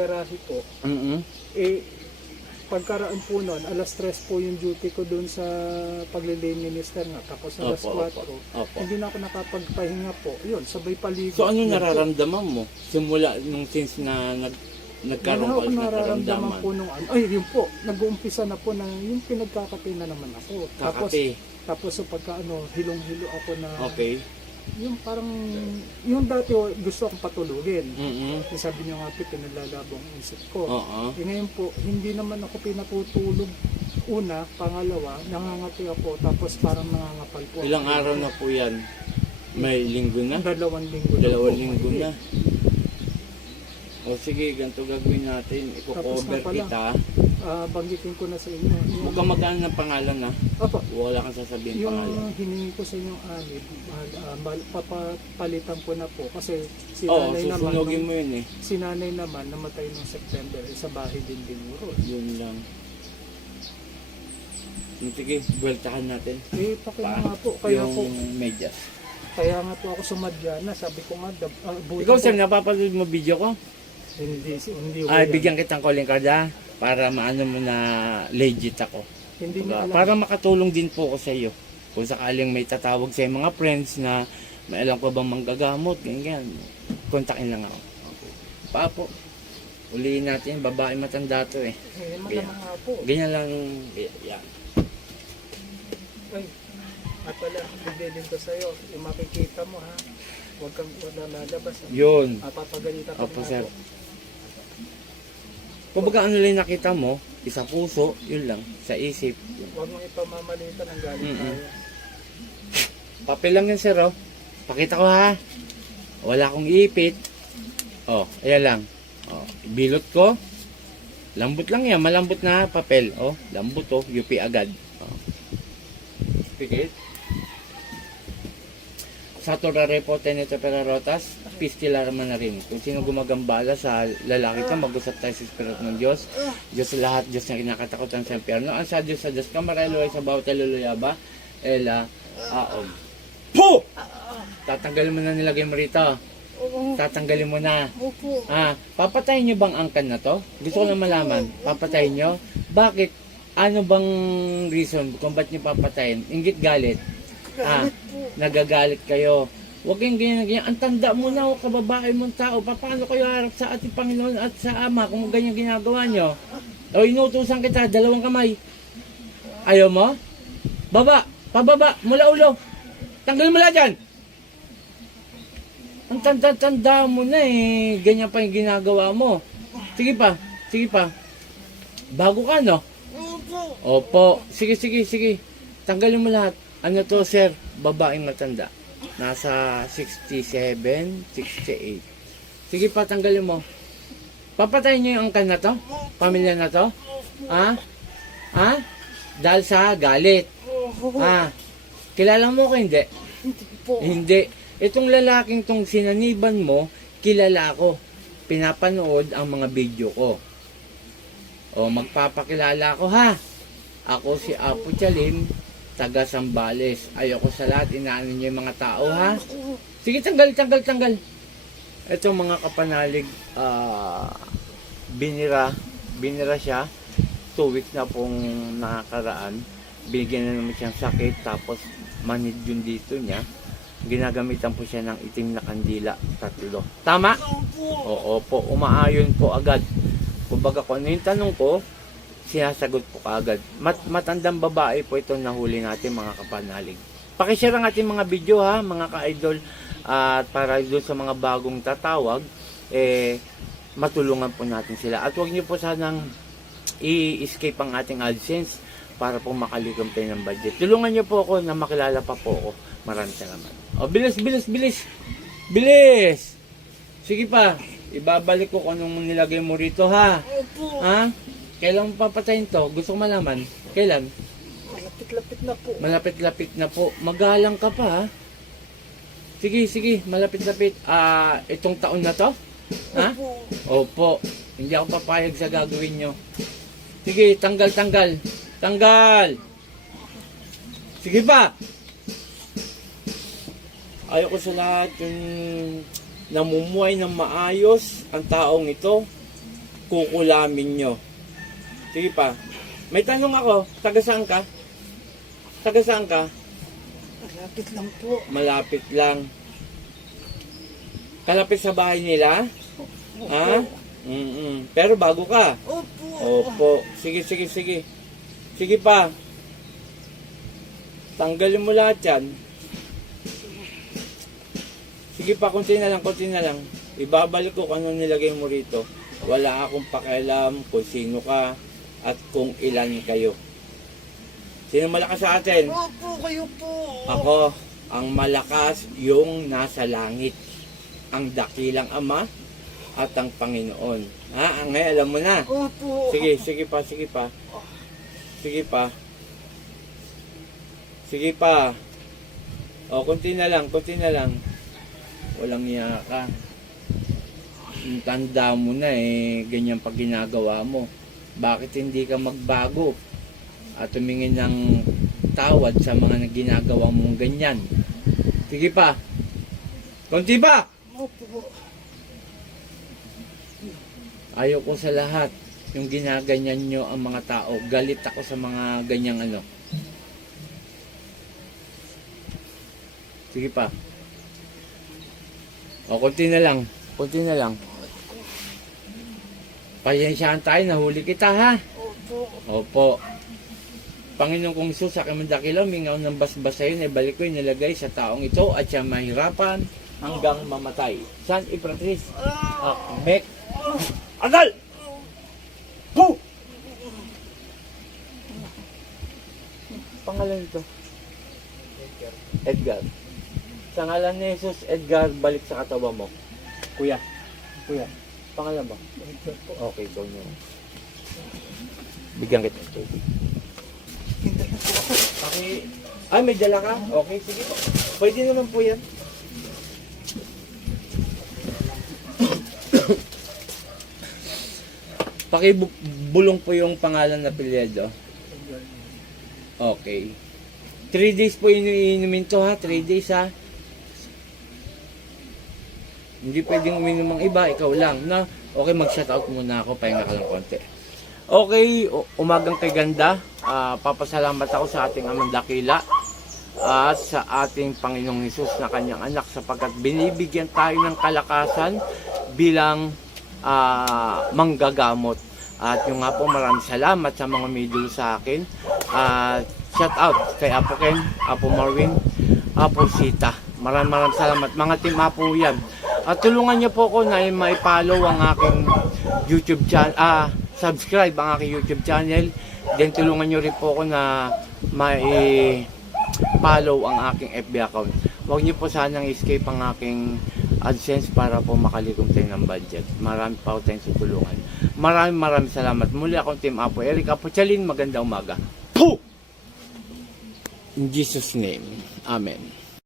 garahe po. Mm-mm. Eh, pagkaraan po noon, alas 3 po yung duty ko doon sa pagliliminister nga. Tapos alas 4, Opo. hindi na ako nakapagpahinga po. Yun, sabay paligo. So ano Yun po. nararamdaman mo? Simula nung since na nagkaroon Wala ka ako ulit ng nararamdaman karamdaman. po nung ano. Ay, yun po. Nag-uumpisa na po na yung pinagkakape na naman ako. Kakape. Tapos sa pagka hilong-hilo ako na Okay. yung parang yung dati gusto akong patulugin. Mm-mm. Sabi niyo nga po pinalalabo ang isip ko. Oo. Ngayon po hindi naman ako pinatutulog. Una, pangalawa, nangangati ako tapos parang nangangapal po. Ilang araw na po yan? May linggo na? 2 linggo na. Dalawang po. linggo na. O sige, ganito gagawin natin. Tapos Iko-cover na pala. kita. Banggitin ko na sa inyo. Huwag kang mag-ano ng pangalan na. Opo, Wala kang sasabihin pangalan. yung hiningi ko sa inyong anib, papalitan ko na po kasi si Oo, nanay naman, susunogin mo yun eh. si nanay naman namatay noong September, sa bahay din dinuro. Yun lang. Sige, buweltahan natin. Eh, pakita nga po, kaya yung medyas. nga po ako sumadya na, sabi ko nga, buti Ikaw po. sir, napapanood mo video ko? Hindi Ay, yan. bigyan kitang calling card ha? Para maano mo na legit ako. Hindi niya alam. Para makatulong din po ako sa iyo. Kung sakaling may tatawag sa mga friends na may alam ko bang manggagamot, ganyan, kontakin lang ako. Papo, ulihin natin, babae matanda to eh. Malamang nga po. Ganyan lang, yan. Ay, at pala, bigyan ko sa'yo, yung makikita mo ha. Huwag kang lalabas. Yun. Papagalitan ka Opo nga sir. po. Kung baga ano lang nakita mo, isa puso, yun lang, sa isip. Huwag mong ipamamalitan ang galing Mm-mm. tayo. Papel lang yan sir, oh. Pakita ko ha. Wala akong ipit. Oh, ayan lang. Oh, bilot ko. Lambot lang yan, malambot na papel. Oh, lambot oh, UP agad. Oh. Pikit. Saturare po tenete perarotas, pistila naman na rin. Kung sino gumagambala sa lalaki ka, mag-usap tayo sa Espiritu ng Diyos. Diyos sa lahat, Diyos na kinakatakutan sa impyerno. Ang sa Diyos, kamarelo ay sa bawat taluluyaba, ela, aom. Po! Tatanggalin mo na nilagay mo rito. Tatanggalin mo na. Papatayin nyo bang angkan na to? Gusto ko lang malaman. Papatayin nyo? Bakit? Ano bang reason kung ba't nyo papatayin? Inggit galit? Nagagalit kayo. Huwag kayong ganyan. Ang tanda mo na, kababae mong tao. Paano kayo harap sa ating Panginoon at sa Ama kung ganyan ginagawa nyo? O inutusan kita, 2 kamay. Ayaw mo? Baba! Pababa! Mula ulo! Tanggalin mo lang dyan! Ang tanda-tanda mo na eh. Ganyan pa yung ginagawa mo. Sige pa. Sige pa. Bago ka, no? Opo. Sige. Tanggalin mo lahat. Ano to, sir? Babaeng matanda. Nasa 67, 68. Sige pa, tanggalin mo. Papatayin niyo yung angkan na to? Pamilya na to? Dahil sa galit. Kilala mo ko hindi? Hindi. Itong lalaking tong sinaniban mo, kilala ko. Pinapanood ang mga video ko. O, magpapakilala ko ha. Ako si Apo Chalim, taga Sambales. Ayoko sa lahat, inaanin niyo yung mga tao ha. Sige, tanggal. Itong mga kapanalig, binira siya. 2 weeks na pong nakakaraan. Bigyan na naman siyang sakit, tapos manid yun dito niya. Ginagamitan po siya ng itim na kandila, 3. Tama? Oo po, umaayon po agad. Kumbaga kung ano yung tanong ko, sinasagot po kaagad. Matandang babae po ito nahuli natin mga kapanalig. Pakishare ang ating mga video ha, mga ka-idol. At para doon sa mga bagong tatawag, matulungan po natin sila. At huwag niyo po sanang i-escape ang ating AdSense para po makalikom tayo ng budget. Tulungan niyo po ako na makilala pa po ako. Maraming salamat. O, bilis! Sige pa, ibabalik ko kung anong nilagay mo rito ha. Ha? Kailan mo papatayin to? Gusto ko malaman. Kailan? Malapit-lapit na po. Magalang ka pa ha. Sige, malapit-lapit. Itong taon na to? Ha? Opo. Hindi ako papayag sa gagawin nyo. Sige, tanggal. Sige pa. Ayoko sa lahat yung namumuhay ng maayos ang taong ito. kukulamin nyo. Sige pa. May tanong ako, taga saan ka? Taga saan ka? Malapit lang po. Malapit lang. Kalapit sa bahay nila? Ha? Pero bago ka? Opo. Opo. Sige. Sige pa. Tanggalin mo lahat yan. Sige pa, konti na lang. Ibabalik ko kung ano nilagay mo rito. Wala akong pakialam kung sino ka at kung ilan kayo. Sino malakas sa atin? Opo, kayo po. Ako, ang malakas yung nasa langit. Ang dakilang Ama at ang Panginoon. Ha? Ngayon, alam mo na. Opo. Sige pa. O, konti na lang. Walang iya ka. Yung tanda mo na ganyan pag ginagawa mo. Bakit hindi ka magbago? At tumingin ng tawad sa mga ginagawa mong ganyan. Sige pa. Konti pa! Opo. Ayaw ko sa lahat yung ginaganyan nyo ang mga tao. Galit ako sa mga ganyang ano. Sige pa. O, konti na lang. Pasensyahan tayo, nahuli kita ha. Opo. Panginoon kong Isus, sa aking mandakilaw, mingaw ng basbas sa'yo, nabalik ko yung nilagay sa taong ito at siya mahirapan hanggang mamatay. San Imperatriz? Mek. Agal! Ho! Pangalan ito? Edgar. Sa ngalan ni Jesus, Edgar, balik sa katawa mo. Kuya. Pangalan ba? Okay, go nyo. Bigyan kita. Hindi na po ako. Okay. Ay, may dala ka? Okay, sige po. Pwede naman po yan. Pakibulong po yung pangalan na pilyedo. Okay. 3 days po inumin to ha. 3 days ha. Hindi pwedeng uminom ng iba. Ikaw lang. No? Okay, mag-shoutout muna ako. Pahinga ka lang konti. Okay, umagang kay ganda. Papasalamat ako sa ating Amang Dakila at sa ating Panginoong Hesus na kanyang anak sapagkat binibigyan tayo ng kalakasan bilang manggagamot. At yung nga po, maraming salamat sa mga middle sa akin. Shout out kay Apo Ken, Apo Marvin, Apo Sita. Maraming salamat. Mga team Apo yan. At tulungan niyo po ako na ma-follow ang aking YouTube channel. Subscribe ang aking YouTube channel. Then tulungan niyo rin po ako na ma-follow ang aking FB account. Huwag niyo po sanang escape ang aking AdSense para po makalikom tayo ng budget. Marami pa ako tayong tutulungan. Maraming salamat. Muli akong Team Apo Eric Apo Chalin. Magandang umaga. In Jesus' name. Amen.